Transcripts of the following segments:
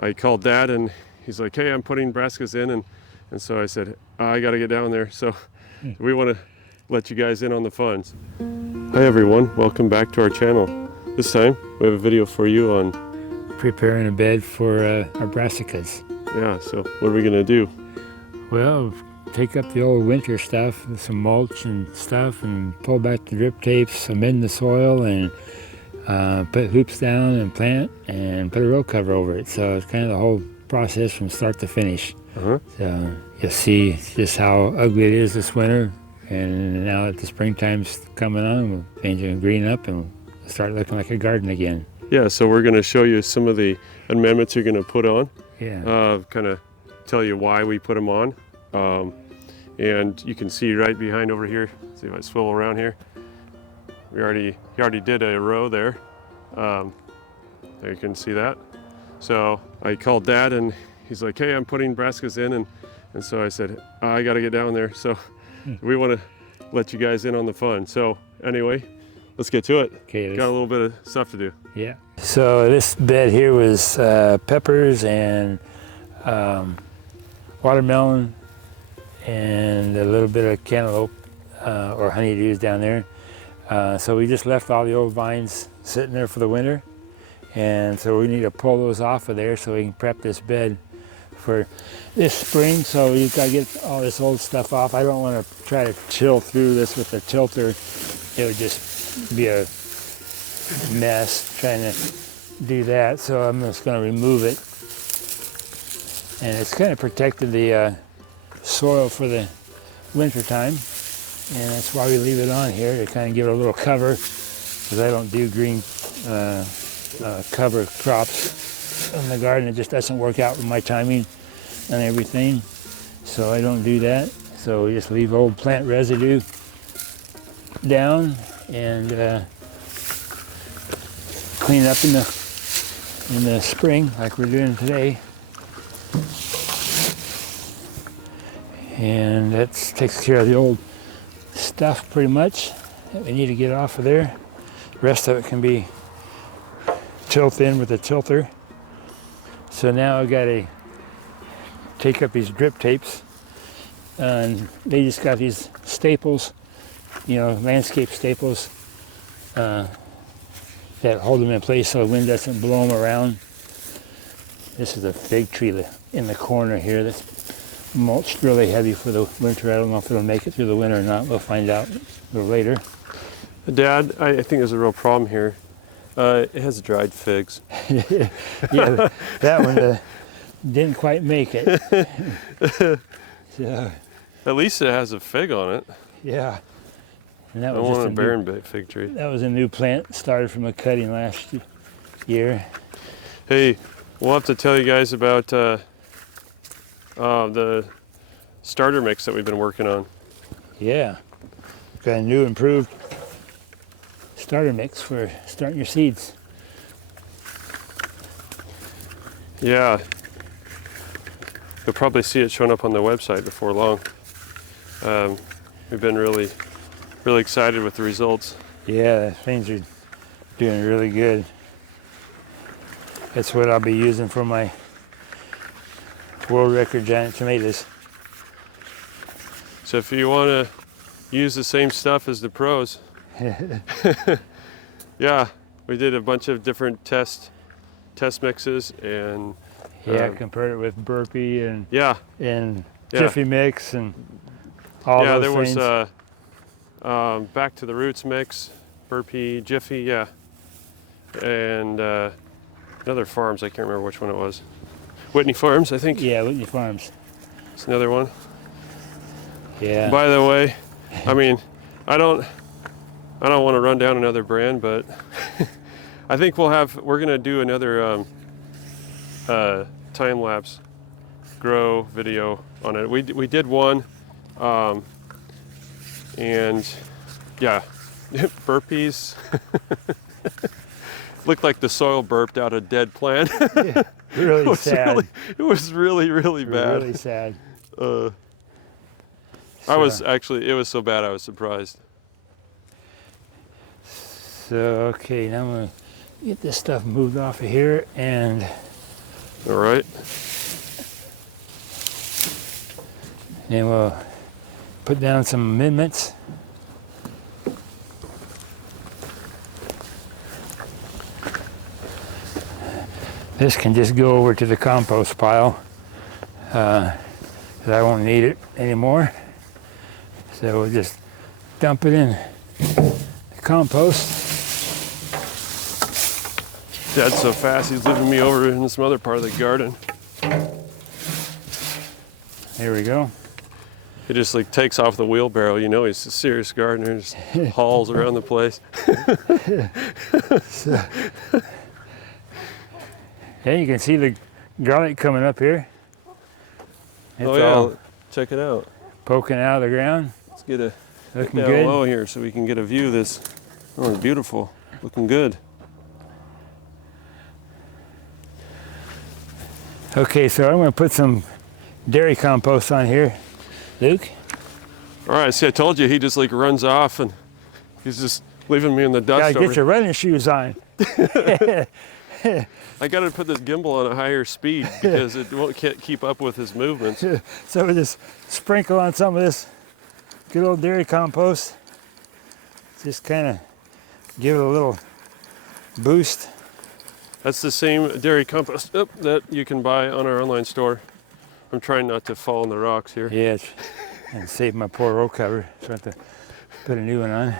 I called Dad and he's like, hey, I'm putting brassicas in, and so I said, I got to get down there. So we want to let you guys in on the fun. Hi everyone, welcome back to our channel. This time we have a video for you on preparing a bed for our brassicas. Yeah, so what are we gonna do? Well, take up the old winter stuff, some mulch and stuff, and pull back the drip tapes, amend the soil, and put hoops down and plant, and put a row cover over it. So it's kind of the whole process from start to finish. So you'll see just how ugly it is this winter, and now that the springtime's coming on, we'll change it and green up, and we'll start looking like a garden again. Yeah, so we're gonna show you some of the amendments you're gonna put on. Yeah. Kind of tell you why we put them on. And you can see right behind over here, see if I swivel around here. He already did a row there. There you can see that. So I called Dad and he's like, hey, I'm putting brassicas in, and so I said, I got to get down there. So we want to let you guys in on the fun. So anyway, let's get to it. Okay. Got a little bit of stuff to do. Yeah. So this bed here was peppers and watermelon and a little bit of cantaloupe or honeydews down there. So we just left all the old vines sitting there for the winter, and so we need to pull those off of there so we can prep this bed for this spring. So you've got to get all this old stuff off. I don't want to try to till through this with the tilter. It would just be a mess trying to do that. So I'm just going to remove it, and it's kind of protected the soil for the winter time, and that's why we leave it on here, to kind of give it a little cover, because I don't do green cover crops in the garden. It just doesn't work out with my timing and everything, so I don't do that. So we just leave old plant residue down and clean it up in the spring like we're doing today. And that takes care of the old stuff pretty much that we need to get off of there. The rest of it can be tilted in with a tilther. So now I've got to take up these drip tapes, and they just got these staples, you know, landscape staples that hold them in place so the wind doesn't blow them around. This is a fig tree in the corner here that's mulched really heavy for the winter. I don't know if it'll make it through the winter or not. We'll find out a little later. Dad, I think there's a real problem here. It has dried figs. Yeah, that one didn't quite make it. So, At least it has a fig on it. yeah. And that I was want just a barren fig tree. That was a new plant started from a cutting last year. Hey, we'll have to tell you guys about the starter mix that we've been working on. Yeah, got a new improved starter mix for starting your seeds. Yeah, you'll probably see it showing up on the website before long. We've been really excited with the results. Yeah, things are doing really good. That's what I'll be using for my world record giant tomatoes. So if you want to use the same stuff as the pros, yeah, we did a bunch of different test mixes, and yeah, compared it with Burpee and yeah, Jiffy Mix and all those things. There was Back to the Roots mix, Burpee, Jiffy, yeah, and another Farms. I can't remember which one it was. Whitney Farms, I think. Yeah, Whitney Farms. It's another one. Yeah. By the way, I mean, I don't want to run down another brand, but I think we're gonna do another time lapse grow video on it. We did one, and yeah, burpees. Looked like the soil burped out a dead plant. Yeah, really sad. It was really bad. Really sad. It was so bad I was surprised. So, okay, now I'm going to get this stuff moved off of here and All right. And we'll put down some amendments. This can just go over to the compost pile, 'cause I won't need it anymore. So we'll just dump it in the compost. Dad's so fast, he's leaving me over in some other part of the garden. There we go. He just like takes off the wheelbarrow, you know, he's a serious gardener, just hauls around the place. So, yeah, you can see the garlic coming up here. It's Oh yeah, all check it out. poking out of the ground. Let's get a Looking down good. low here so we can get a view of this. Oh, it's beautiful, looking good. Okay, so I'm going to put some dairy compost on here. Luke? All right, see, I told you he just like runs off and he's just leaving me in the dust. Gotta get your running shoes on. I got to put this gimbal on a higher speed because it can't keep up with his movements. So we just sprinkle on some of this good old dairy compost. Just kind of give it a little boost. That's the same dairy compost that you can buy on our online store. I'm trying not to fall on the rocks here. Yes, and save my poor row cover, so I have to put a new one on.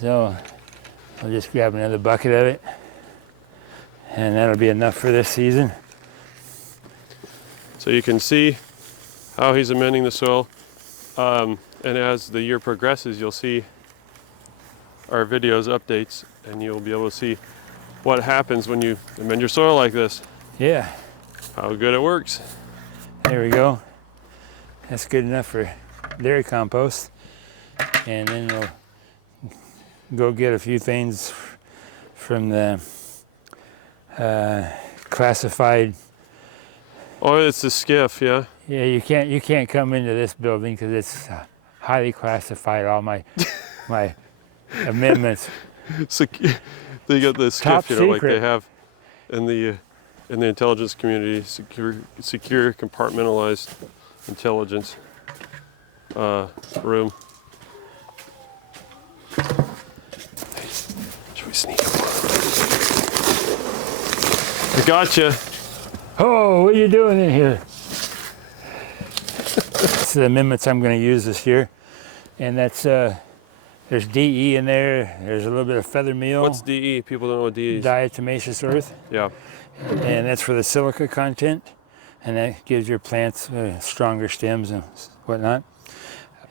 So I'll just grab another bucket of it, and that'll be enough for this season. So you can see how he's amending the soil. And as the year progresses, you'll see our videos updates, and you'll be able to see what happens when you amend your soil like this. Yeah, How good it works. there we go. That's good enough for dairy compost. And then we'll go get a few things from the classified. Oh, it's the skiff, yeah. Yeah, you can't come into this building because it's highly classified. All my amendments. They got the Top skiff, you know, like secret. they have in the intelligence community, secure compartmentalized intelligence room. Should we sneak up? I gotcha. Oh, what are you doing in here? That's the amendments I'm going to use this year, and that's there's DE in there. There's a little bit of feather meal. What's DE? People don't know what DE is. Diatomaceous earth, Yeah. and that's for the silica content, and that gives your plants stronger stems and whatnot.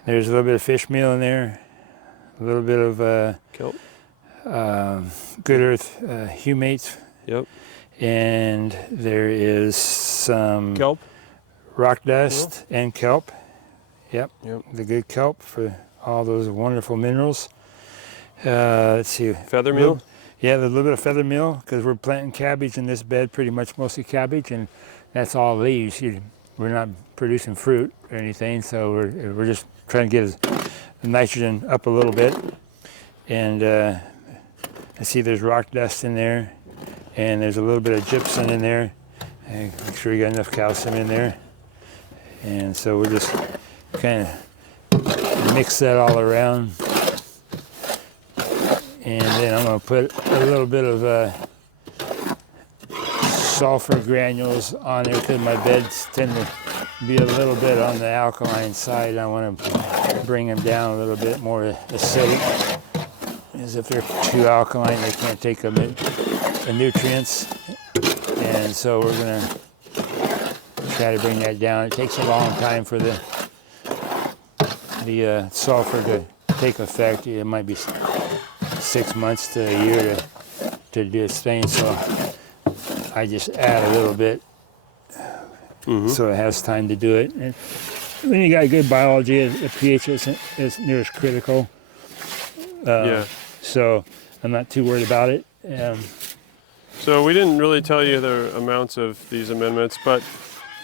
There's a little bit of fish meal in there, a little bit of Kelp. good earth humates, Yep. and there is some Kelp. rock dust and kelp. Yep, Yep. the good kelp for all those wonderful minerals. Let's see. Feather meal. Yeah, a little bit of feather meal because we're planting cabbage in this bed, pretty much mostly cabbage, and that's all leaves. We're not producing fruit or anything, so we're just trying to get the nitrogen up a little bit. And I see there's rock dust in there, and there's a little bit of gypsum in there. And make sure you got enough calcium in there. And so we're just kind of mix that all around. And then I'm going to put a little bit of sulfur granules on there because my beds tend to be a little bit on the alkaline side. I want to bring them down a little bit more acidic, as if they're too alkaline they can't take the nutrients. And so we're going to try to bring that down. It takes a long time for the sulfur to take effect. It might be 6 months to a year to do its thing, so I just add a little bit so it has time to do it. And when you got good biology, the pH is near as critical. Yeah. So I'm not too worried about it. So we didn't really tell you the amounts of these amendments, but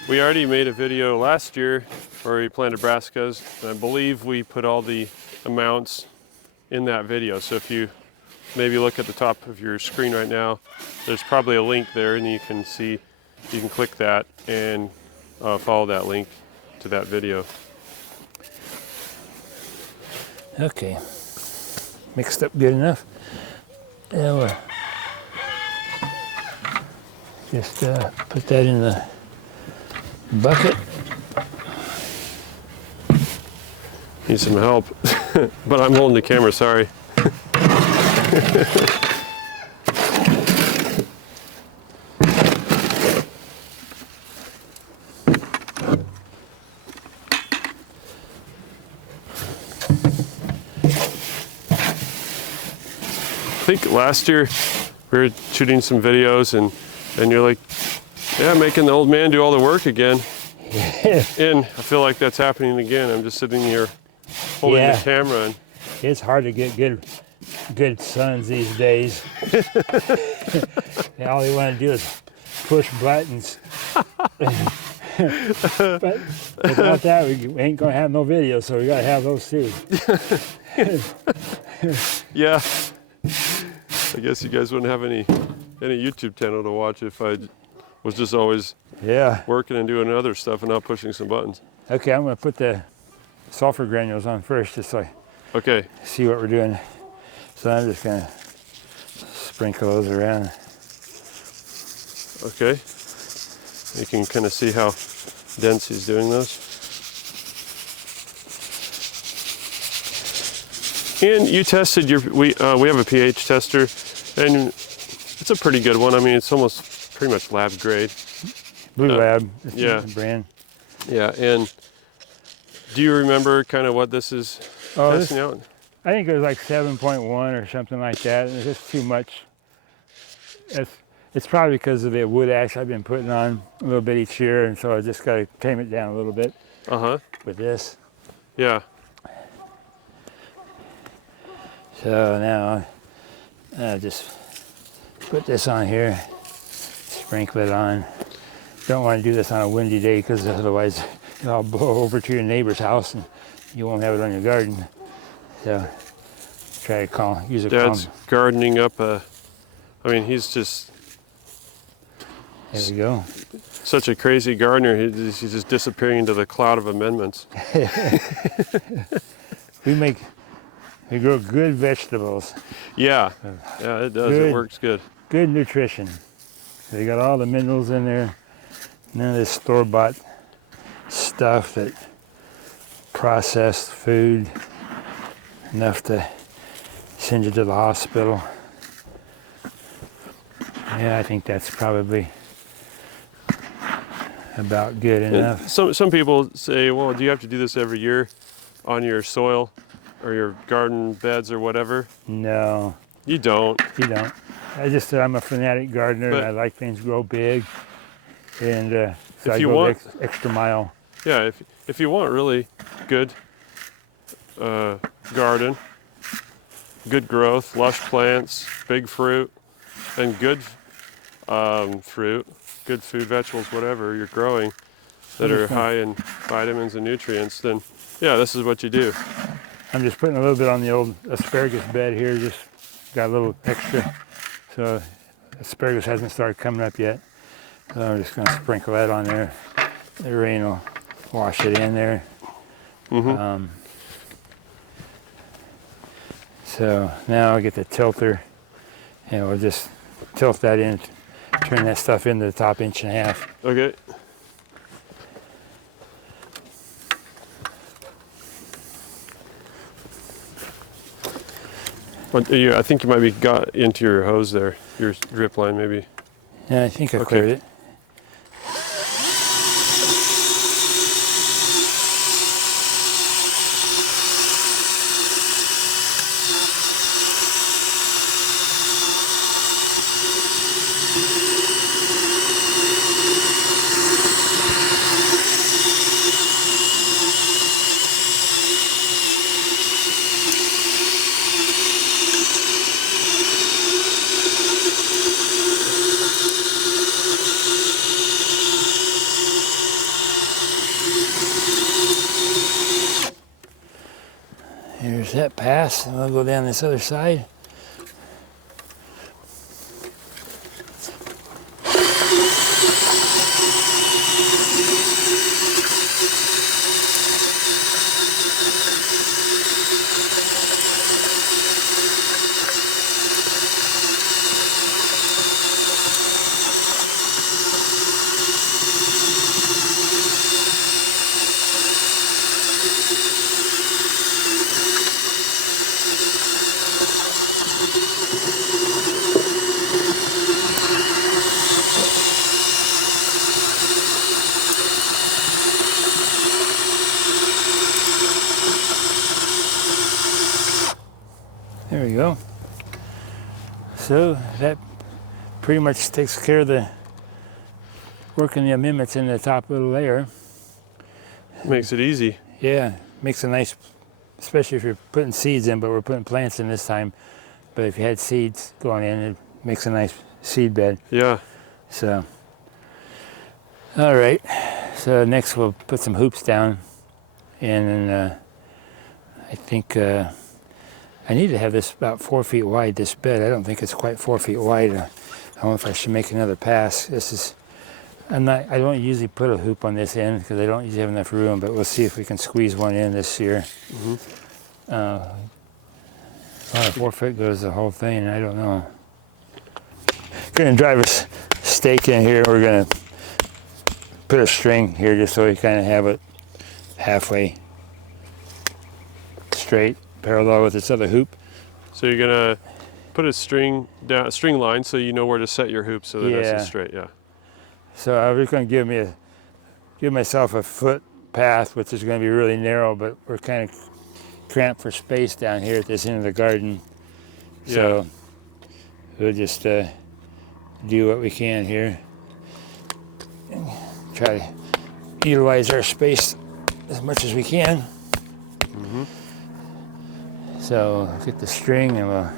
we already made a video last year where we planted brassicas, and I believe we put all the amounts in that video. So if you maybe look at the top of your screen right now. There's probably a link there, and you can click that and follow that link to that video. Okay, mixed up good enough. Now we'll just put that in the bucket. Need some help, but I'm holding the camera, sorry. I think last year we were shooting some videos and you're like, yeah, making the old man do all the work again. And I feel like that's happening again. I'm just sitting here holding the camera. And it's hard to get good sons these days. All they want to do is push buttons. But without that, we ain't gonna have no video, so we gotta have those too. Yeah. I guess you guys wouldn't have any YouTube channel to watch if I was just always working and doing other stuff and not pushing some buttons. Okay, I'm gonna put the sulfur granules on first, just so I see what we're doing. So I'm just gonna sprinkle those around. Okay. You can kind of see how dense he's doing those. And you tested we have a pH tester, and it's a pretty good one. I mean, it's almost pretty much lab grade. Blue Lab, yeah. Brand. Yeah, and do you remember kind of what this is testing out? I think it was like 7.1 or something like that. It's just too much. It's probably because of the wood ash I've been putting on a little bit each year, and so I just got to tame it down a little bit with this. Yeah. So now I'll just put this on here, sprinkle it on. Don't want to do this on a windy day because otherwise it'll blow over to your neighbor's house and you won't have it on your garden. So try to use a Dad's gardening up I mean, he's just... There we go. Such a crazy gardener. He's just disappearing into the cloud of amendments. We grow good vegetables. Yeah, yeah, it does. It works good. Good nutrition. They got all the minerals in there. None of this store-bought stuff that processed food enough to send you to the hospital. Yeah, I think that's probably about good enough. Some people say, well, do you have to do this every year on your soil or your garden beds or whatever? No. You don't. You don't. I'm a fanatic gardener, and I like things grow big, and so I go the extra mile. Yeah, if you want really good garden, good growth, lush plants, big fruit, and good fruit, good food, vegetables, whatever you're growing that are high in vitamins and nutrients, then yeah, this is what you do. I'm just putting a little bit on the old asparagus bed here, just got a little extra. So asparagus hasn't started coming up yet. So I'm just gonna sprinkle that on there. The rain will wash it in there. So now I'll get the tilther and we'll just tilt that in, turn that stuff into the top 1.5 inches. Okay. I think you might be got into your hose there, your drip line maybe. Yeah, I think I cleared it. Here's that pass, and we'll go down this other side. So that pretty much takes care of the working the amendments in the top little layer. Makes it easy. Yeah, makes a nice, especially if you're putting seeds in, but we're putting plants in this time. But if you had seeds going in, it makes a nice seed bed. Yeah. So, all right. So next we'll put some hoops down, and then I think I need to have this about 4 feet wide. This bed, I don't think it's quite 4 feet wide. I don't know if I should make another pass. This is, I don't usually put a hoop on this end because I don't usually have enough room. But we'll see if we can squeeze one in this year. Mm-hmm. 4 foot goes the whole thing. I don't know. Gonna drive a stake in here. We're gonna put a string here just so we kind of have it halfway straight, parallel with this other hoop. So you're gonna put a string down, a string line, so you know where to set your hoop so that it's straight. Yeah. So I was going to give myself a foot path, which is going to be really narrow, but we're kind of cramped for space down here at this end of the garden. So we'll just do what we can here. Try to utilize our space as much as we can. Mm-hmm. So get the string, and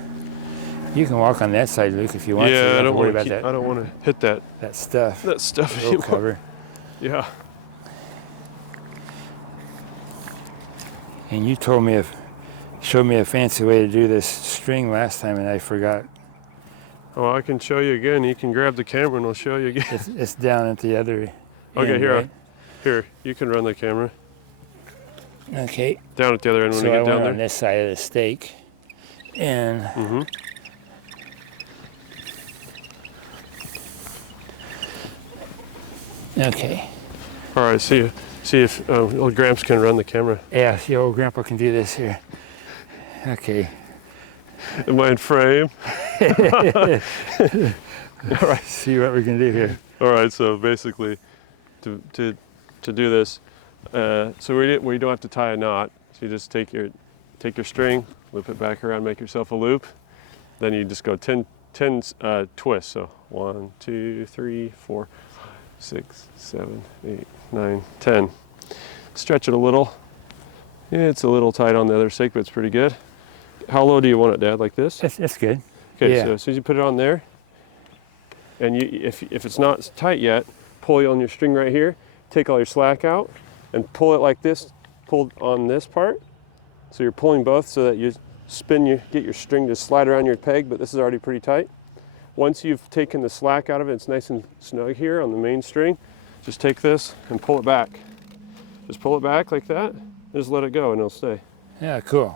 you can walk on that side, Luke, if you want to. Yeah, I don't worry about that. I don't want to hit that stuff. That stuff Rope anymore. cover. Yeah. And you showed me a fancy way to do this string last time, and I forgot. Oh, I can show you again. You can grab the camera and I'll show you again. It's down at the other Okay, end, here, right? here. You can run the camera. Okay. Down at the other end when So we I get down went there. on this side of the stake, and Mm-hmm. okay. All right. See if old Gramps can run the camera. Yeah, see, old Grandpa can do this here. Okay. Am I in frame? All right. See what we can do here. All right. So basically, to do this, so we don't have to tie a knot. So you just take your string, loop it back around, make yourself a loop. Then you just go 10 twists. So 1, 2, 3, 4, 6, 7, 8, 9, 10. Stretch it a little. Yeah, it's a little tight on the other stake, but it's pretty good. How low do you want it, Dad? Like this? That's good. Okay, Yeah. so as soon as you put it on there, and if it's not tight yet, pull on your string right here, take all your slack out, and pull it like this, pull on this part. So you're pulling both so that you get your string to slide around your peg, but this is already pretty tight. Once you've taken the slack out of it, it's nice and snug here on the main string, just take this and pull it back. Just pull it back like that, just let it go and it'll stay. Yeah, cool.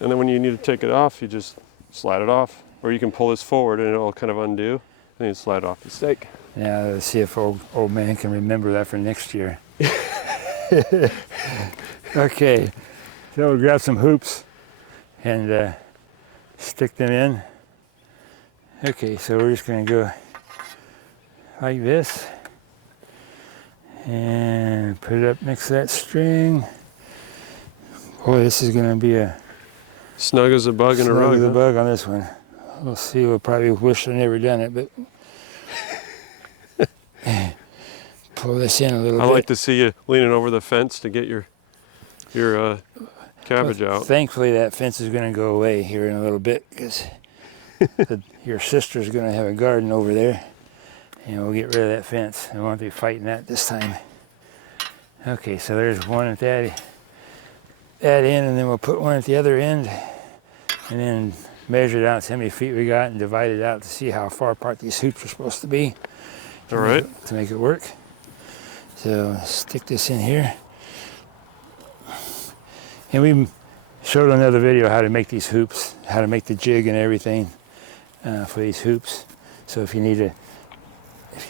And then when you need to take it off, you just slide it off. Or you can pull this forward and it'll kind of undo, and you slide off the stake. Now let's see if old man can remember that for next year. Okay, so we'll grab some hoops and stick them in. Okay, so we're just going to go like this and put it up next to that string. Boy, this is going to be a Snug as a bug in a rug. snug as a Huh? bug on this one. We'll see. We'll probably wish I'd never done it, but pull this in a little bit. I like to see you leaning over the fence to get your cabbage out. Thankfully, that fence is going to go away here in a little bit because your sister's going to have a garden over there, and we'll get rid of that fence. I won't be fighting that this time. Okay, so there's one at that end, and then we'll put one at the other end, and then measure it out, see how many feet we got, and divide it out to see how far apart these hoops are supposed to be. All right. To make it work. So stick this in here. And we showed another video how to make these hoops, how to make the jig and everything for these hoops. So if you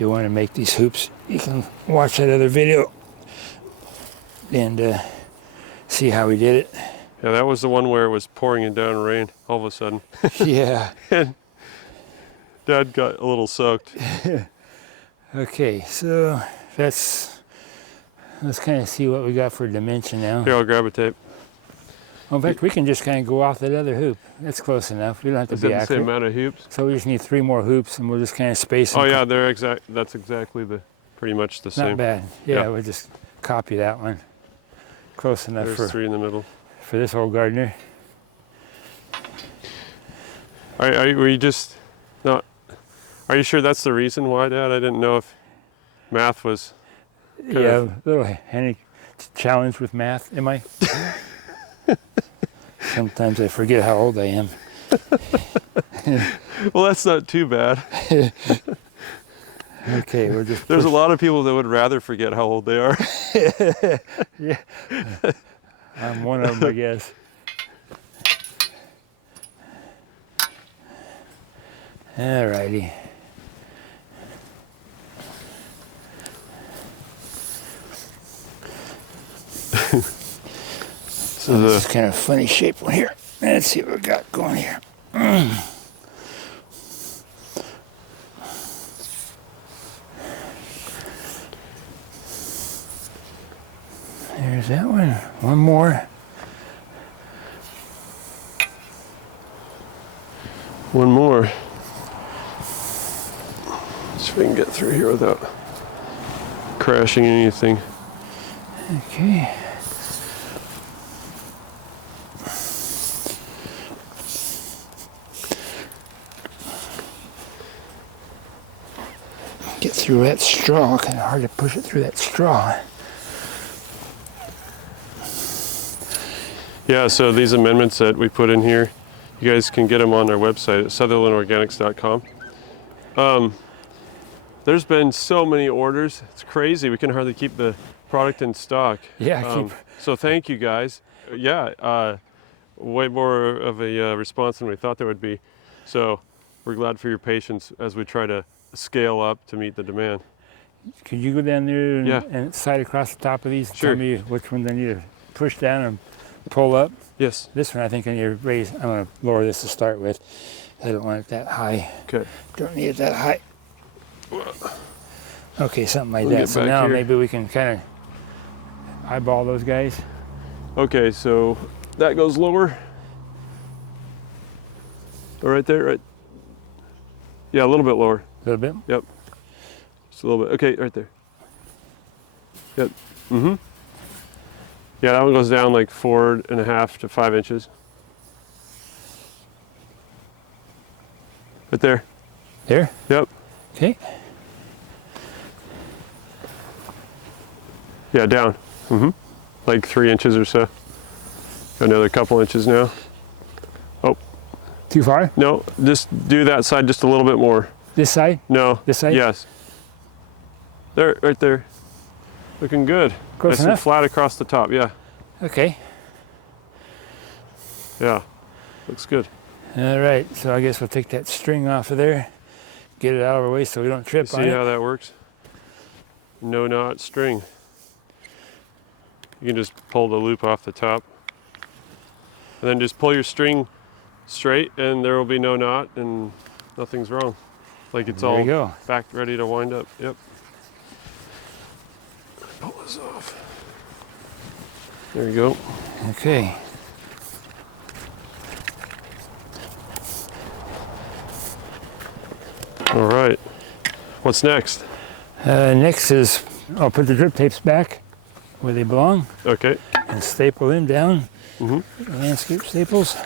want to make these hoops, you can watch that other video and see how we did it. Yeah, that was the one where it was pouring it down rain all of a sudden. Yeah. And Dad got a little soaked. Okay, so let's kind of see what we got for dimension now. Here, I'll grab a tape. Well, in fact, we can just kind of go off that other hoop. That's close enough. We don't have to Is be that the same accurate. amount of hoops? So we just need 3 more hoops, and we'll just kind of space them. Oh yeah, that's exactly pretty much the same. Not bad. Yeah, Yeah. we'll just copy that one. Close enough There's 3 in the middle. for this old gardener. Were you just not? Are you sure that's the reason why, Dad? I didn't know if math was. Yeah, a little handy challenge with math, am I? Sometimes I forget how old I am. Well, that's not too bad. Okay, we're just. There's a lot of people that would rather forget how old they are. Yeah. I'm one of them, I guess. Alrighty. So This is kind of funny shape one here. Let's see what we got going here. There's that one. One more. one more. See if we can get through here without crashing anything. Okay. Get through that straw. Kind of hard to push it through that straw. Yeah, so these amendments that we put in here, you guys can get them on our website at sutherlandorganics.com. There's been so many orders. It's crazy. We can hardly keep the product in stock. Yeah, So thank you guys. Yeah, way more of a response than we thought there would be. So we're glad for your patience as we try to scale up to meet the demand. Could you go down there and, Yeah. and slide across the top of these and Sure. tell me which ones I need to push down and pull up? Yes. This one I think I need to raise. I'm going to lower this to start with. I don't want it that high. Okay. Don't need it that high. Okay, something like We'll that. get So back now here. maybe we can kind of eyeball those guys. Okay, so that goes lower. Oh, right there, right. Yeah, a little bit lower. A little bit. Yep. Just a little bit. Okay, right there. Yep. Mm-hmm. Yeah, that one goes down like 4.5 to 5 inches. Right there. There. Yep. Okay. Yeah, down. Mm-hmm. Like 3 inches or so. Got another couple inches now. Oh, Too far? no, just do that side just a little bit more. This side? No. This side? Yes. There, right there. Looking good. Close Nice and enough? flat across the top, yeah. Okay. Yeah. Looks good. All right. So I guess we'll take that string off of there. Get it out of our way so we don't trip on See it. how that works? No knot string. You can just pull the loop off the top. And then just pull your string straight and there will be no knot and nothing's wrong. Like it's There all you go. back ready to wind up. Yep. Pull this off. There you go. Okay. All right. What's next? Next is I'll put the drip tapes back where they belong Okay. and staple them down. Mm-hmm. Landscape staples.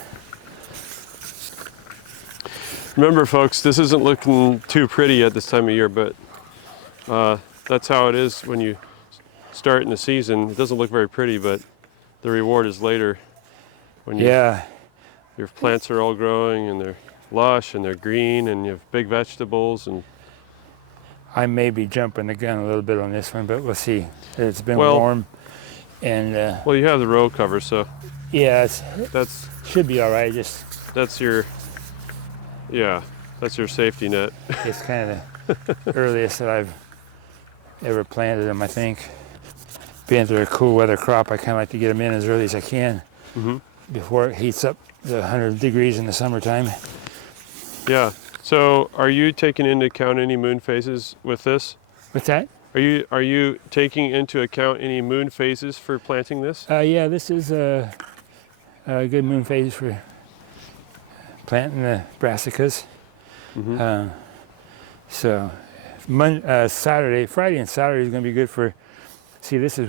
Remember, folks, this isn't looking too pretty at this time of year, but that's how it is when you start in the season. It doesn't look very pretty, but the reward is later when Yeah. your plants are all growing and they're lush and they're green and you have big vegetables. And I may be jumping the gun a little bit on this one, but we'll see. It's been Well- warm, and well, you have the row cover, so yeah, it that's should be all right. Just your that's your safety net. it's kind of the earliest that I've ever planted them, I think. Being they're a cool weather crop, I kind of like to get them in as early as I can Mm-hmm. before it heats up to 100 degrees in the summertime. Yeah. So, are you taking into account any moon phases with this? What's that? Are you taking into account any moon phases for planting this? Yeah, this is good moon phase for planting the brassicas. Mm-hmm. So Saturday, Friday and Saturday is going to be good for, see this is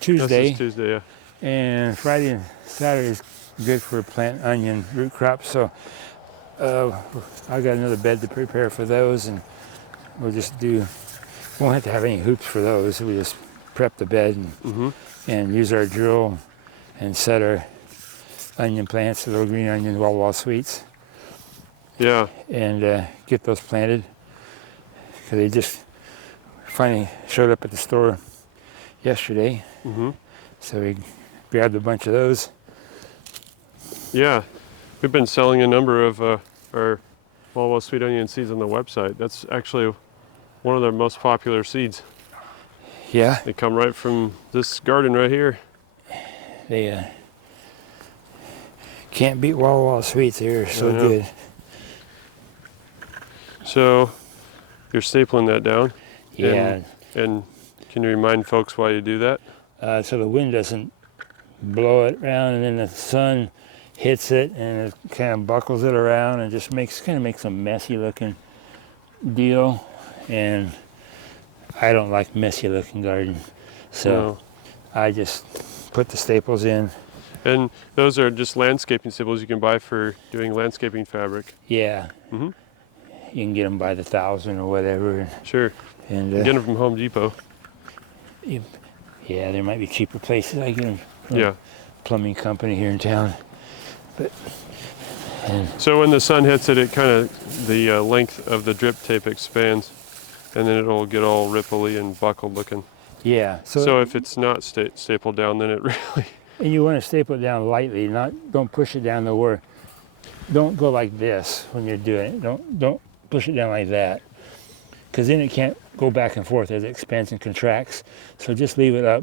Tuesday. This is Tuesday, yeah. And Friday and Saturday is good for plant onion root crops. So I got another bed to prepare for those, and we'll just won't have to have any hoops for those. We just prep the bed and use our drill and set our onion plants, the little green onion wall sweets. Yeah. And get those planted. Because they just finally showed up at the store yesterday. Mm-hmm. So we grabbed a bunch of those. Yeah. We've been selling a number of our wall sweet onion seeds on the website. That's actually one of their most popular seeds. Yeah. They come right from this garden right here. They can't beat wall sweets. They're so good. So you're stapling that down? Yeah. And can you remind folks why you do that? So the wind doesn't blow it around, and then the sun hits it and it kind of buckles it around and just makes a messy looking deal. And I don't like messy looking garden. So I just put the staples in. And those are just landscaping staples you can buy for doing landscaping fabric. Yeah. Mm-hmm. You can get them by the 1,000 or whatever. Sure. And get them from Home Depot. Yeah, there might be cheaper places. I get them from a plumbing company here in town. So when the sun hits it, the length of the drip tape expands, and then it'll get all ripply and buckled looking. Yeah. So if it's not stapled down, then it really. And you want to staple it down lightly. Don't push it down nowhere. Don't go like this when you're doing it. Don't push it down like that, because then it can't go back and forth as it expands and contracts. So just leave it up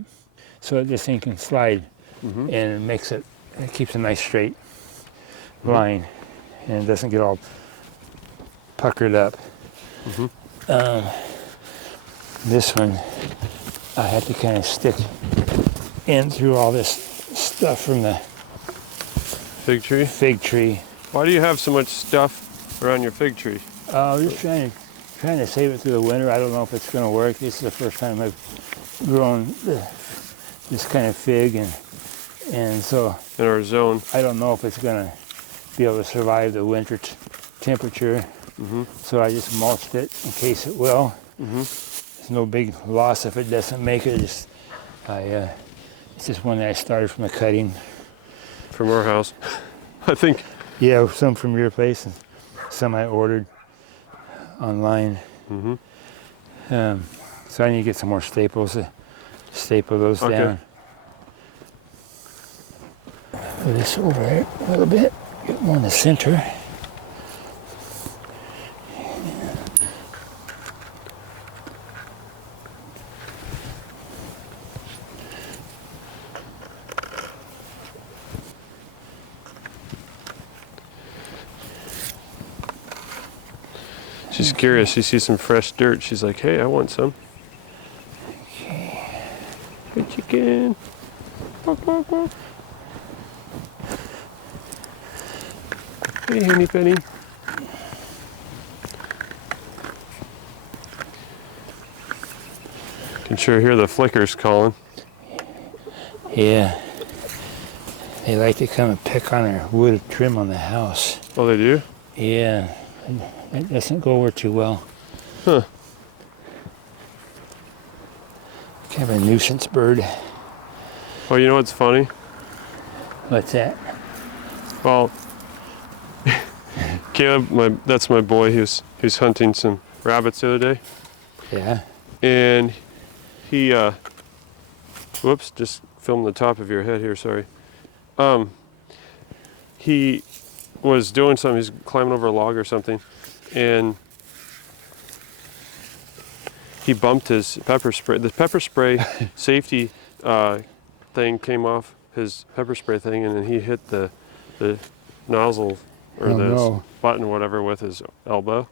so that this thing can slide, and it keeps a nice straight line, and it doesn't get all puckered up. This one I had to kind of stick in through all this stuff from the fig tree. Why do you have so much stuff around your fig tree? We're just trying to save it through the winter. I don't know if it's going to work. This is the first time I've grown this kind of fig, and so in our zone, I don't know if it's going to be able to survive the winter temperature. So I just mulched it in case it will. There's no big loss if it doesn't make it. It's just one that I started from the cutting from our house. I think. Yeah, some from your place and some I ordered online. So I need to get some more staples to staple those down. Move this over here a little bit. Get one in the center. She's curious. She sees some fresh dirt. She's like, "Hey, I want some." Okay. Hey, chicken. Hey, Henny Penny. Can sure hear the flickers calling. Yeah. They like to come and pick on our wood trim on the house. Oh, they do? Yeah. It doesn't go over too well. Huh. Kind of a nuisance bird. Oh, you know what's funny? What's that? Well, Caleb, that's my boy. He was hunting some rabbits the other day. Yeah. And he, whoops, just filmed the top of your head here, sorry. He was doing something, he's climbing over a log or something, and he bumped his pepper spray. The pepper spray safety thing came off his pepper spray thing, and then he hit the nozzle or button or whatever with his elbow.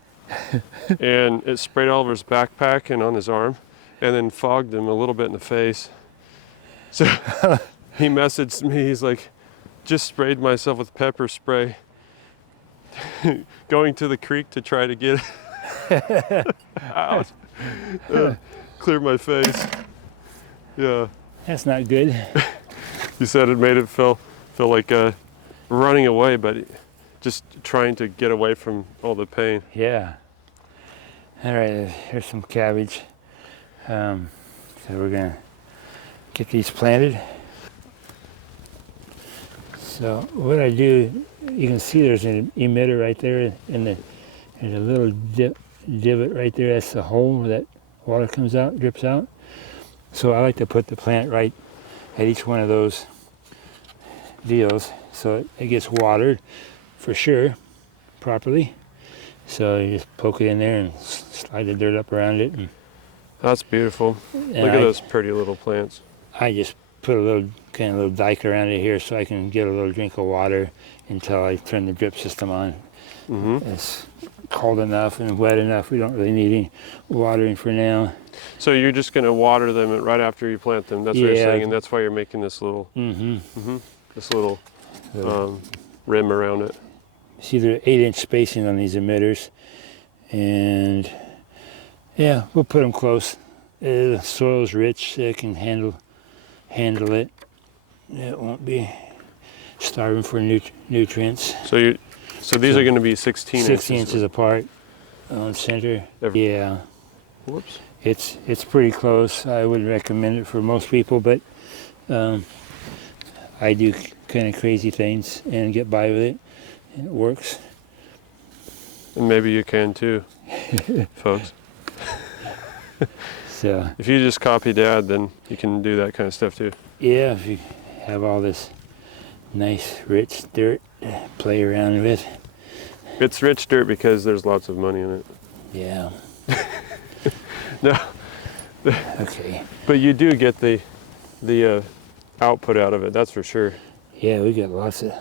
And it sprayed all over his backpack and on his arm, and then fogged him a little bit in the face. So he messaged me, he's like, just sprayed myself with pepper spray going to the creek to try to get it out. Clear my face. Yeah. That's not good. You said it made it feel like running away, but just trying to get away from all the pain. Yeah. All right, here's some cabbage. So we're gonna get these planted. So what I do, you can see there's an emitter right there, and there's a little divot right there. That's the hole where that water comes out, drips out. So I like to put the plant right at each one of those deals, so it gets watered for sure properly. So you just poke it in there and slide the dirt up around it. And that's beautiful. Look at those pretty little plants. I just put a little little dike around it here so I can get a little drink of water until I turn the drip system on. It's cold enough and wet enough. We don't really need any watering for now. So you're just going to water them right after you plant them. That's what you're saying, and that's why you're making this little, this little rim around it. See, there are 8-inch spacing on these emitters, and yeah, we'll put them close. The soil's rich, so it can handle it. It won't be starving for nutrients. So these are going to be 16 inches apart on center. Yeah. Whoops. It's pretty close. I wouldn't recommend it for most people, but I do kind of crazy things and get by with it, and it works. And maybe you can too, folks. So if you just copy Dad, then you can do that kind of stuff too. Yeah, if you have all this nice rich dirt to play around with. It's rich dirt because there's lots of money in it. Yeah. No. Okay. But you do get the output out of it, that's for sure. Yeah, we get lots of.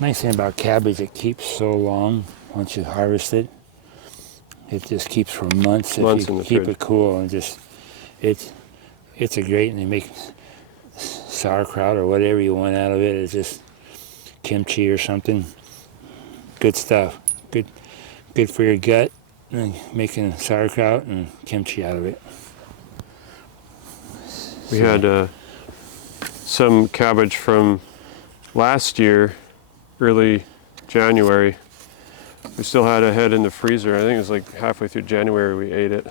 Nice thing about cabbage, it keeps so long once you harvest it. It just keeps for months if you keep it cool, and just it's a great, and they make sauerkraut or whatever you want out of it. It's just kimchi or something. Good stuff. Good for your gut. And making sauerkraut and kimchi out of it. We had some cabbage from last year, early January. We still had a head in the freezer. I think it was like halfway through January we ate it.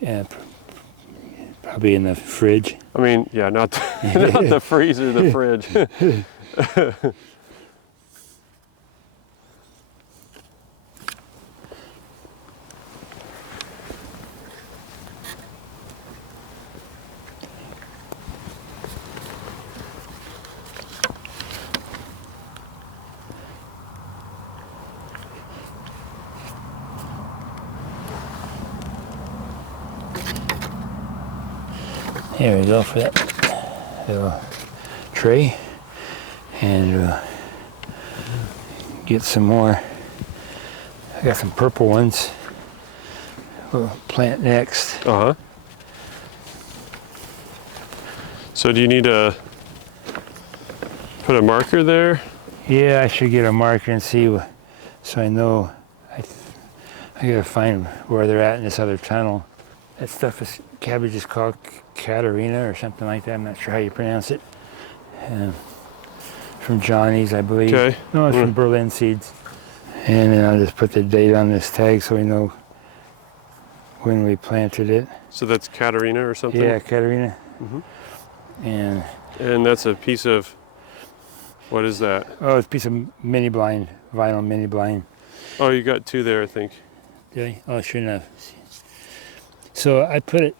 Yeah, probably in the fridge. I mean, yeah, not the freezer, the fridge. Here we go for that little tray, and get some more. I got some purple ones. We'll plant next. So do you need to put a marker there? Yeah, I should get a marker and see, so I know. I gotta find where they're at in this other tunnel. That cabbage is called Katarina or something like that. I'm not sure how you pronounce it. From Johnny's, I believe. Okay. No, it's from Berlin Seeds. And then I'll just put the date on this tag so we know when we planted it. So that's Katarina or something? Yeah, Katarina. And that's a piece of, what is that? Oh, it's a piece of mini blind, vinyl mini blind. Oh, you got two there, I think. Did I? Oh, sure enough. So I put it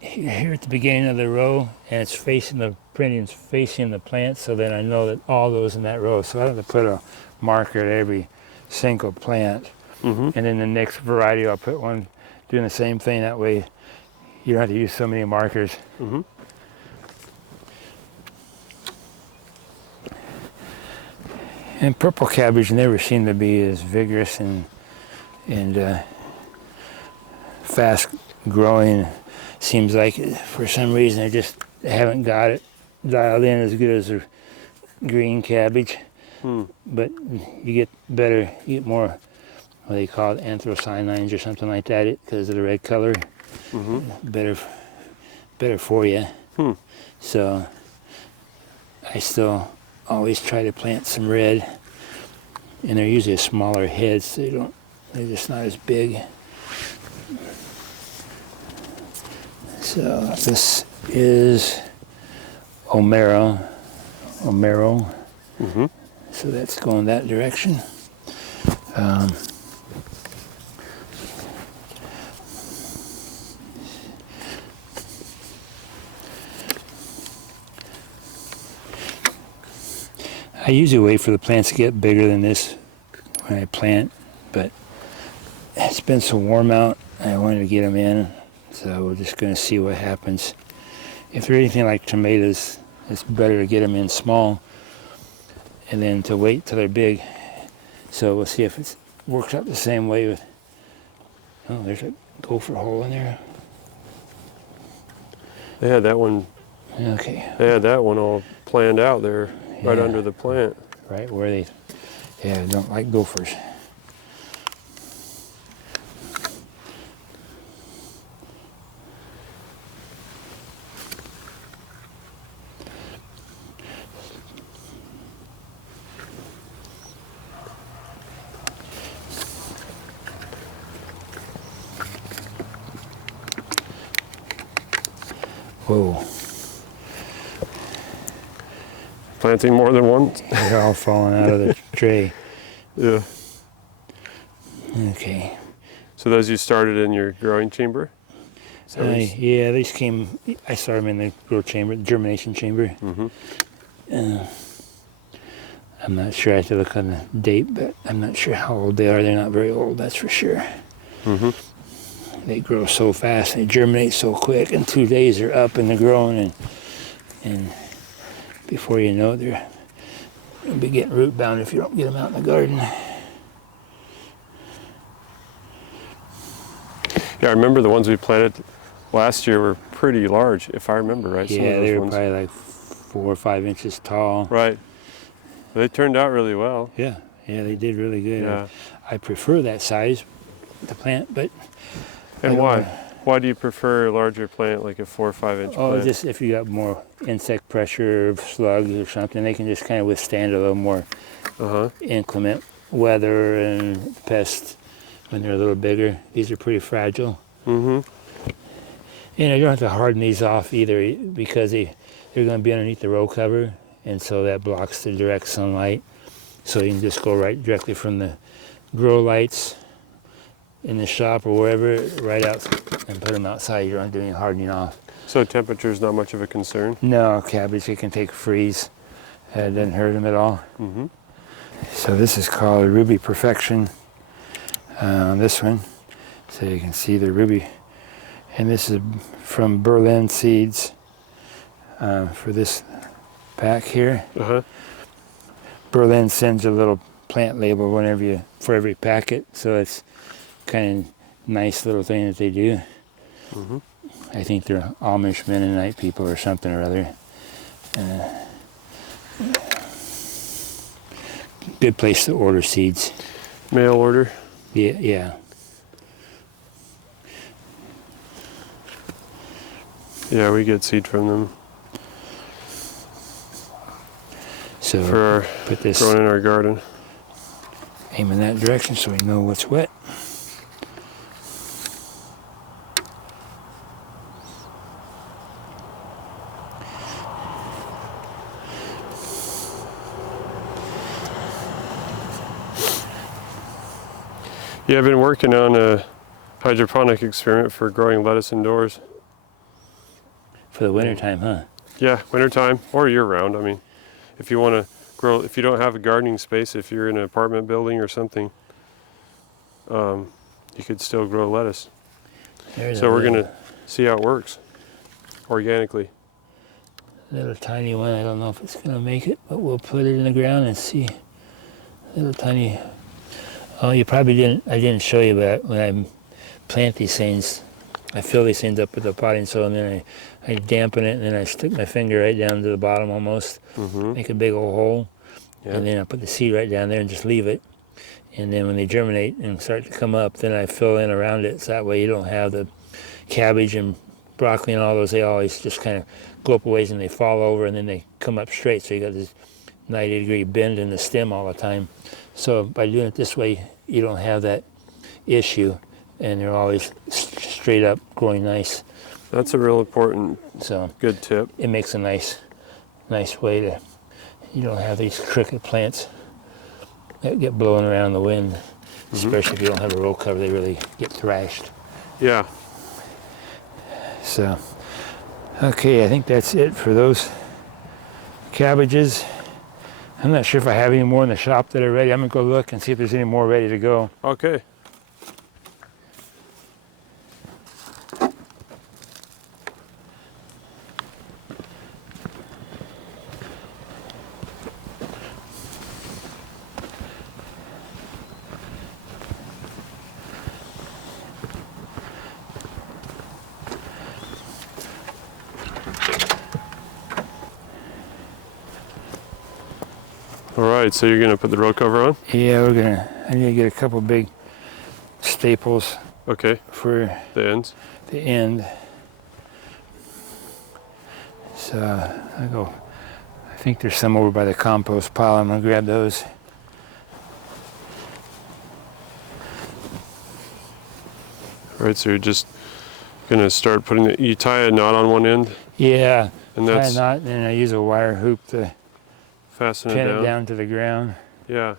here at the beginning of the row, and it's facing the printing's facing the plant, so then I know that all those in that row. So I have to put a marker at every single plant. And then the next variety, I'll put one doing the same thing. That way you don't have to use so many markers. And purple cabbage never seemed to be as vigorous and fast growing. Seems like for some reason they just haven't got it dialed in as good as green cabbage, Hmm. but you get more, what they call it, anthocyanins or something like that, because of the red color. Mm-hmm. Better for you. Hmm. So I still always try to plant some red, and they're usually smaller heads, so they're just not as big. So this is Omero. Mm-hmm. So that's going that direction. I usually wait for the plants to get bigger than this when I plant, but it's been so warm out, I wanted to get them in, so we're just going to see what happens. If they're anything like tomatoes, it's better to get them in small and then to wait till they're big. So we'll see if it works out the same way with, oh, there's a gopher hole in there. They had that one. Okay. They had that one all planned out there, right Yeah. under the plant. Right where they don't like gophers. Whoa, Planting more than one. they're all falling out of the tray. Yeah. Okay. So those you started in your growing chamber? Yeah, these came, I started them in the grow chamber, germination chamber. Mm-hmm. I'm not sure, I have to look on the date, but I'm not sure how old they are. They're not very old, that's for sure. Mm-hmm. They grow so fast, they germinate so quick. In 2 days they're up and they're growing, and before you know it, they'll be getting root bound if you don't get them out in the garden. Yeah, I remember the ones we planted last year were pretty large, if I remember right. Some of Yeah, those they were ones. probably like 4 or 5 inches tall. Right. They turned out really well. Yeah, they did really good. Yeah. I prefer that size to plant, but And I why? don't- Why do you prefer a larger plant, like a 4 or 5 inch Oh, plant? just if you got more insect pressure, slugs or something, they can just kind of withstand a little more Uh-huh. inclement weather and pests when they're a little bigger. These are pretty fragile. Mm-hmm. You know, you don't have to harden these off either because they're going to be underneath the row cover, and so that blocks the direct sunlight. So you can just go right directly from the grow lights in the shop or wherever, right out and put them outside. You don't have to do any hardening off. So temperature is not much of a concern? No, cabbage, it can take a freeze. It doesn't hurt them at all. Mm-hmm. So this is called Ruby Perfection. This one, so you can see the ruby, and this is from Berlin Seeds for this pack here. Uh-huh. Berlin sends a little plant label for every packet, so it's kind of nice little thing that they do. Mm-hmm. I think they're Amish Mennonite people or something or other. Good place to order seeds. Mail order? Yeah. Yeah, we get seed from them So for put this, growing in our garden. aim in that direction so we know what's wet. Yeah, I've been working on a hydroponic experiment for growing lettuce indoors. For the winter time, huh? Yeah, wintertime or year round. I mean, if you want to grow, if you don't have a gardening space, if you're in an apartment building or something, you could still grow lettuce. So we're going to see how it works organically. Little tiny one. I don't know if it's going to make it, but we'll put it in the ground and see. Little tiny. Oh, you probably didn't. I didn't show you, but when I plant these things, I fill these things up with the potting soil, and then I dampen it, and then I stick my finger right down to the bottom almost, make a big old hole, and then I put the seed right down there and just leave it. And then when they germinate and start to come up, then I fill in around it, so that way you don't have the cabbage and broccoli and all those, they always just kind of go up a ways and they fall over, and then they come up straight, so you got this 90-degree bend in the stem all the time. So by doing it this way, you don't have that issue, and they're always straight up growing nice. That's a real important, So good tip. it makes a nice way to, you don't have these crooked plants that get blown around the wind, especially if you don't have a row cover, they really get thrashed. Yeah. So, okay, I think that's it for those cabbages. I'm not sure if I have any more in the shop that are ready. I'm gonna go look and see if there's any more ready to go. Okay. All right, so you're gonna put the row cover on? Yeah, I need to get a couple big staples Okay, for the ends. the end. So I think there's some over by the compost pile. I'm gonna grab those. All right, so you're just gonna start putting it, you tie a knot on one end Yeah, and tie a that's knot, and then I use a wire hoop to fasten pin it it down. down to the ground. Yeah.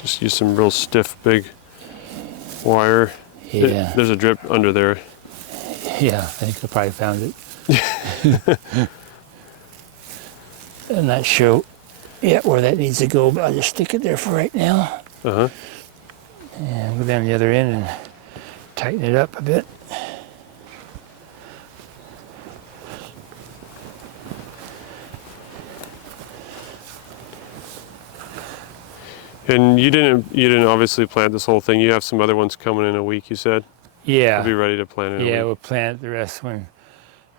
Just use some real stiff, big wire. Yeah, There's a drip under there. yeah, I think I probably found it. I'm not sure yet where that needs to go, but I'll just stick it there for right now. Uh-huh. And go down the other end and tighten it up a bit. And you didn't obviously plant this whole thing. You have some other ones coming in a week, you said? Yeah. You'll be ready to plant it in a Yeah, week. we'll plant the rest when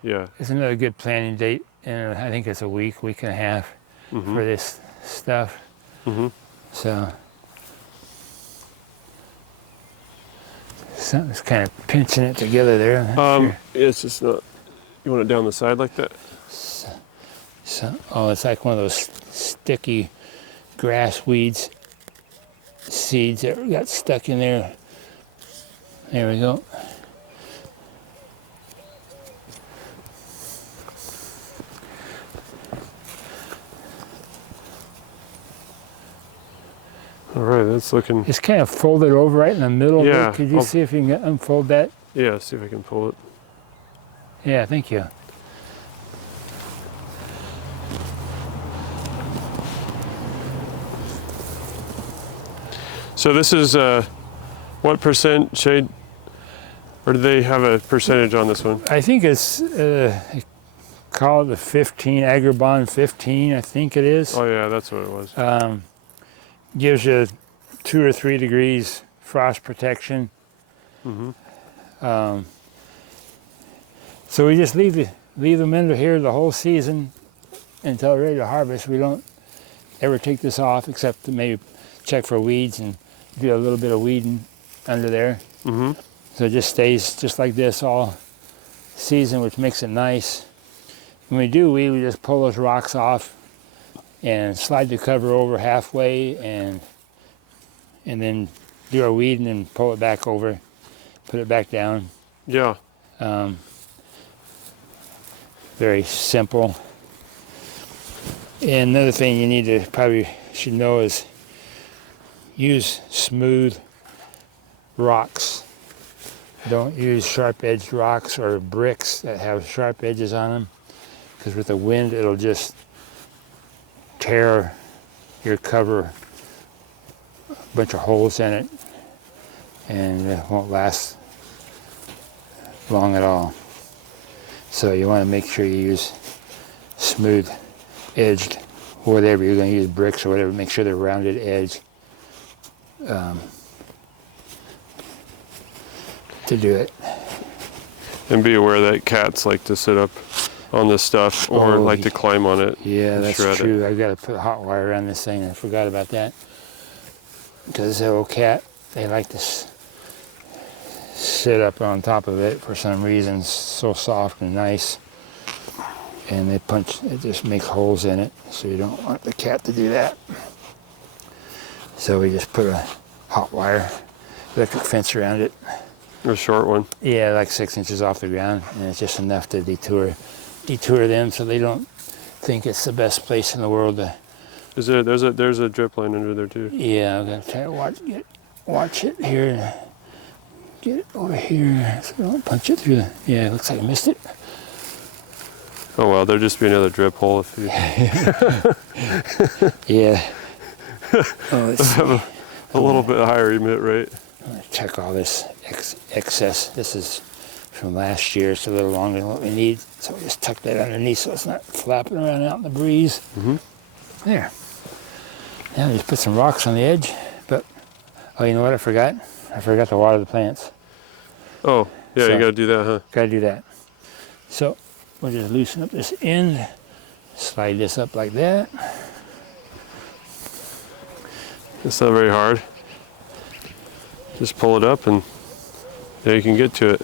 Yeah. it's another good planting date, and I think it's a week and a half for this stuff. So something's kind of pinching it together there. I'm not sure. It's just not, you want it down the side like that? Oh, it's like one of those sticky grass weeds seeds that got stuck in there. There we go. All right, that's looking, It's kind of folded over right in the middle. Yeah, Could you see if you can unfold that? yeah, see if I can pull it. Yeah, thank you. So this is, what percent shade, or do they have a percentage on this one? I think it's call it the 15 Agribond 15. I think it is. Oh yeah, that's what it was. Gives you 2 or 3 degrees frost protection. So we just leave them in here the whole season until we're ready to harvest. We don't ever take this off except to maybe check for weeds and do a little bit of weeding under there. So it just stays just like this all season, which makes it nice. When we do weed, we just pull those rocks off and slide the cover over halfway, and then do our weeding and pull it back over, put it back down. Yeah. Very simple. And another thing you need to probably should know is use smooth rocks. Don't use sharp-edged rocks or bricks that have sharp edges on them, because with the wind it'll just tear your cover, a bunch of holes in it, and it won't last long at all. So you want to make sure you use smooth edged, whatever you're going to use, bricks or whatever, make sure they're rounded edge to do it. And be aware that cats like to sit up on this stuff or like to climb on it. Yeah, and that's shred true. it. I've got to put hot wire around this thing. I forgot about that. Because the old cat, they like to sit up on top of it for some reason. It's so soft and nice. And they punch, it just makes holes in it. So you don't want the cat to do that. So we just put a hot wire electric fence around it. A short one. Yeah, like 6 inches off the ground. And it's just enough to detour them so they don't think it's the best place in the world to. Is there? There's a drip line under there too. Yeah, I'm gonna try to watch it here. Get it over here so I don't punch it through the. Yeah, it looks like I missed it. Oh well, there'll just be another drip hole if you. Yeah. Oh, let's see. Have a little bit higher emit rate. I'm gonna check all this excess. This is from last year. It's a little longer than what we need, so we just tuck that underneath so it's not flapping around out in the breeze. Mm-hmm. There. Now just put some rocks on the edge. But oh, you know what I forgot? I forgot to water the plants. Oh, yeah, So- you gotta do that, huh? Gotta do that. So we'll just loosen up this end, slide this up like that. It's not very hard. Just pull it up and there you can get to it.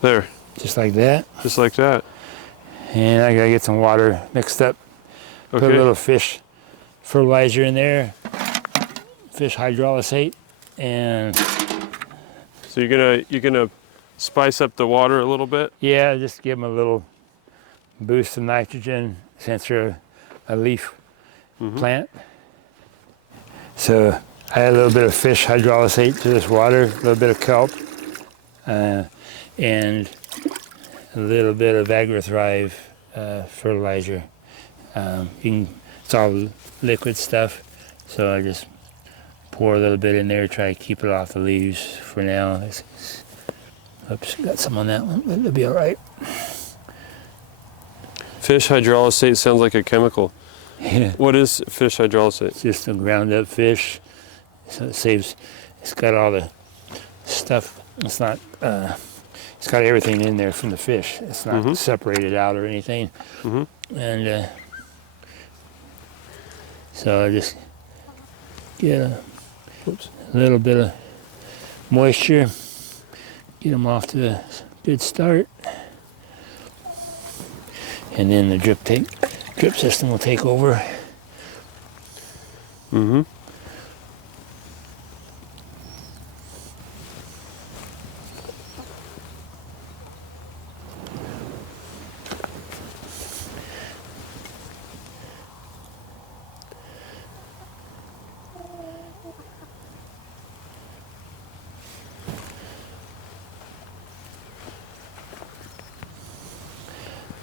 There, Just like that. just like that. And I gotta get some water mixed up. Put a Okay. little fish fertilizer in there, fish hydrolysate, and So you're gonna spice up the water a little bit. yeah, just give them a little boost of nitrogen since they're a leaf plant. So I add a little bit of fish hydrolysate to this water, a little bit of kelp, and a little bit of AgriThrive fertilizer. It's all liquid stuff, so I just pour a little bit in there, try to keep it off the leaves for now. Oops, got some on that one, but it'll be all right. Fish hydrolysate sounds like a chemical. Yeah. What is fish hydrolysate? It's just a ground up fish, so it saves. It's got all the stuff. It's not. It's got everything in there from the fish. It's not separated out or anything. And so I just get a little bit of moisture, get them off to a good start, and then the drip system will take over. Mm-hmm.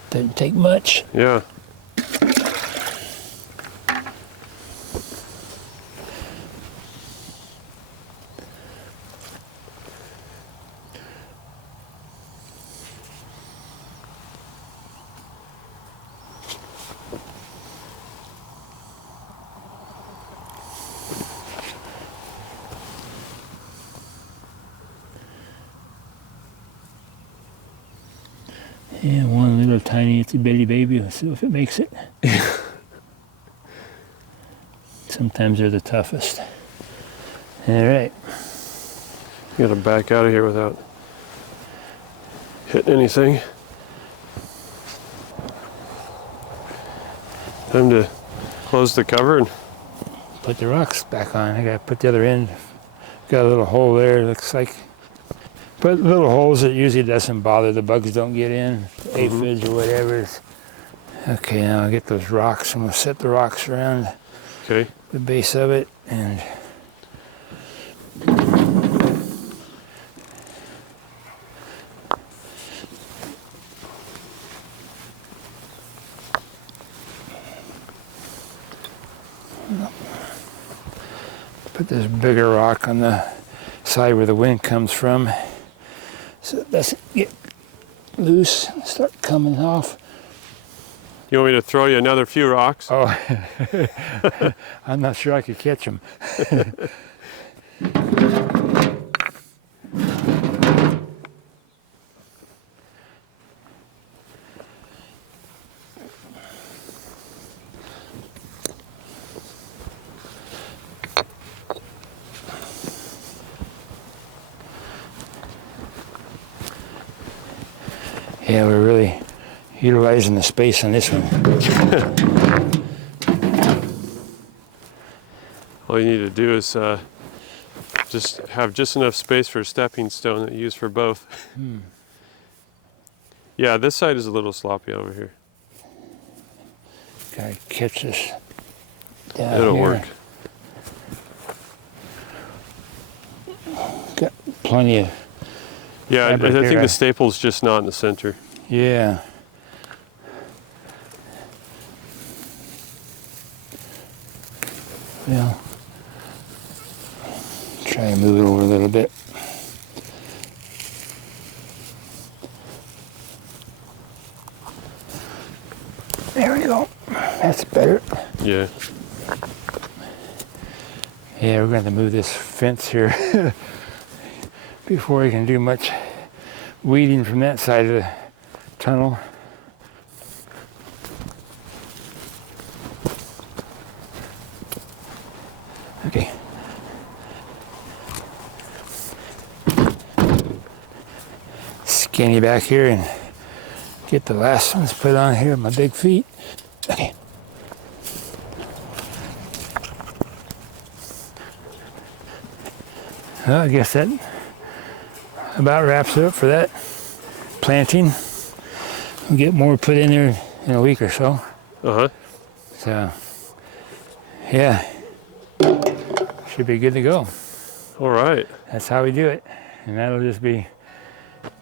Doesn't take much. Yeah. Yeah, one little tiny itsy bitty baby. Let's see if it makes it. Sometimes they're the toughest. All right. You gotta back out of here without hitting anything. Time to close the cover and Put the rocks back on. I gotta put the other end. Got a little hole there. Looks like. Put little holes that usually doesn't bother the bugs. Don't get in. Aphids or whatever. Okay, now I'll get those rocks. I'm gonna set the rocks around okay. the base of it and. Put this bigger rock on the side where the wind comes from so it doesn't get loose and start coming off. You want me to throw you another few rocks? Oh, I'm not sure I could catch them. Yeah, we're really utilizing the space on this one. All you need to do is just have just enough space for a stepping stone that you use for both. Yeah, this side is a little sloppy over here. Gotta catch this down It'll here. work. Got plenty of, Yeah, I but think here the staple's just not in the center. yeah. Well, try and move it over a little bit. There we go. That's better. Yeah. Yeah, we're going to move this fence here before we can do much weeding from that side of the tunnel. Okay. Skinny back here and get the last ones put on here with my big feet. Okay. Well, I guess that about wraps it up for that planting. We'll get more put in there in a week or so. Uh-huh. So, yeah, should be good to go. All right. That's how we do it. And that'll just be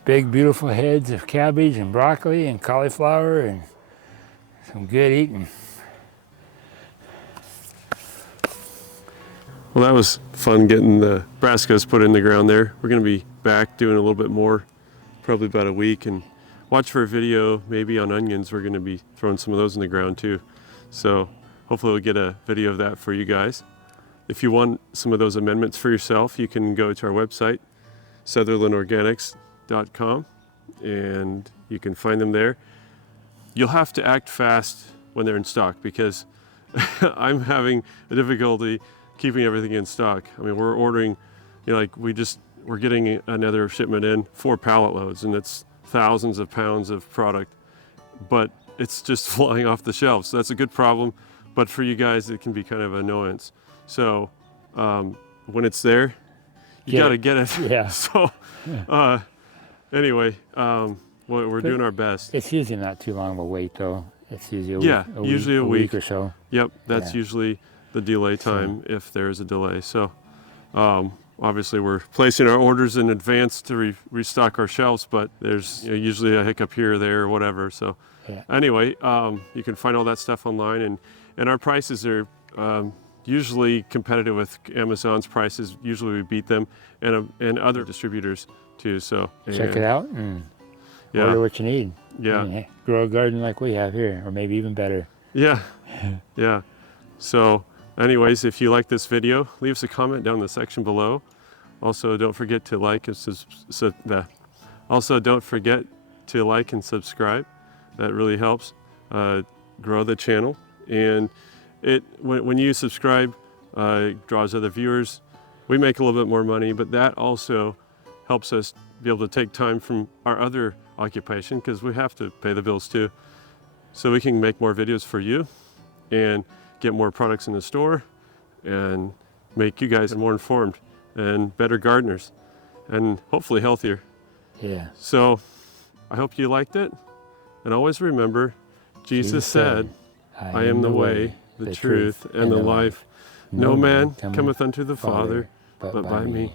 big, beautiful heads of cabbage and broccoli and cauliflower and some good eating. Well, that was fun getting the brassicas put in the ground there. We're going to be back doing a little bit more, probably about a week, and watch for a video maybe on onions. We're going to be throwing some of those in the ground too. So hopefully we'll get a video of that for you guys. If you want some of those amendments for yourself, you can go to our website, sutherlandorganics.com, and you can find them there. You'll have to act fast when they're in stock because I'm having a difficulty keeping everything in stock. I mean, we're ordering, we're getting another shipment in, 4 pallet loads, and it's thousands of pounds of product, but it's just flying off the shelves. So that's a good problem, but for you guys, it can be kind of an annoyance. So when it's there, you got to get it. Yeah. So anyway, we're doing our best. It's usually not too long of a wait though. It's usually usually a week or so. Yep, that's Yeah. usually the delay time if there is a delay. So obviously we're placing our orders in advance to restock our shelves, but there's usually a hiccup here or there or whatever. So anyway, you can find all that stuff online, and our prices are usually competitive with Amazon's prices. Usually we beat them and other distributors too. So Check it out and order what you need. Yeah. And grow a garden like we have here, or maybe even better. Yeah. Yeah. So anyways, if you like this video, leave us a comment down in the section below. Also, don't forget to like and subscribe. That really helps grow the channel. And when you subscribe, it draws other viewers. We make a little bit more money, but that also helps us be able to take time from our other occupation, because we have to pay the bills too. So we can make more videos for you and get more products in the store and make you guys more informed and better gardeners and hopefully healthier. Yeah. So I hope you liked it. And always remember, Jesus said, I am the way, the truth, and the life. No man cometh unto the Father but by me.